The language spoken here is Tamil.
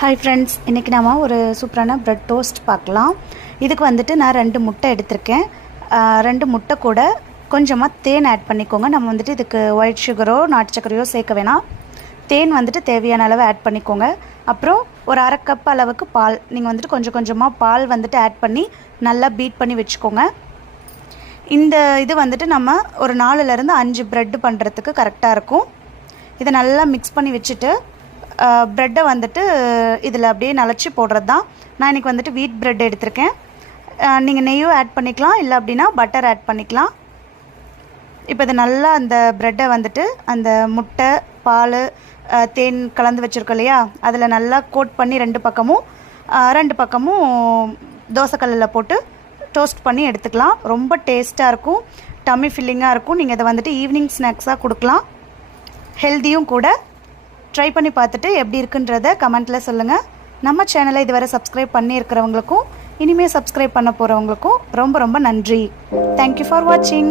ஹாய் ஃப்ரெண்ட்ஸ், இன்றைக்கி நம்ம ஒரு சூப்பரான ப்ரெட் டோஸ்ட் பார்க்கலாம். இதுக்கு வந்துட்டு நான் 2 முட்டை எடுத்திருக்கேன். 2 முட்டை கூட கொஞ்சமாக தேன் ஆட் பண்ணிக்கோங்க. நம்ம வந்துட்டு இதுக்கு ஒயிட் சுகரோ நாட்டு சர்க்கரையோ சேர்க்க வேணாம். தேன் வந்துட்டு தேவையான அளவு ஆட் பண்ணிக்கோங்க. அப்புறம் ஒரு அரை கப் அளவுக்கு பால், நீங்கள் வந்துட்டு கொஞ்சம் கொஞ்சமாக பால் வந்துட்டு ஆட் பண்ணி நல்லா பீட் பண்ணி வச்சுக்கோங்க. இந்த இது வந்துட்டு நம்ம ஒரு 4லேருந்து 5 ப்ரெட்டு பண்ணுறதுக்கு கரெக்டாக இருக்கும். இதை நல்லா மிக்ஸ் பண்ணி வச்சுட்டு ப்ரெட்டை வந்துட்டு இதில் அப்படியே நலச்சி போடுறது தான். நான் இன்றைக்கி வந்துட்டு வீட் ப்ரெட் எடுத்திருக்கேன். நீங்கள் நெய்யும் ஆட் பண்ணிக்கலாம், இல்லை அப்படின்னா பட்டர் ஆட் பண்ணிக்கலாம். இப்போ இது நல்லா அந்த ப்ரெட்டை வந்துட்டு அந்த முட்டை பால் தேன் கலந்து வச்சுருக்கோம் இல்லையா, அதில் நல்லா கோட் பண்ணி ரெண்டு பக்கமும் தோசைக்கல்லில் போட்டு டோஸ்ட் பண்ணி எடுத்துக்கலாம். ரொம்ப டேஸ்ட்டாக இருக்கும், டம்மி ஃபில்லிங்காக இருக்கும். நீங்கள் இதை வந்துட்டு ஈவினிங் ஸ்நாக்ஸாக கொடுக்கலாம், ஹெல்த்தியும் கூட. ட்ரை பண்ணி பார்த்துட்டு எப்படி இருக்குன்றதை கமெண்ட்டில் சொல்லுங்கள். நம்ம சேனலை இதுவரை சப்ஸ்கிரைப் பண்ணியிருக்கிறவங்களுக்கும் இனிமேல் சப்ஸ்கிரைப் பண்ண போகிறவங்களுக்கும் ரொம்ப ரொம்ப நன்றி. தேங்க்யூ ஃபார் வாட்சிங்.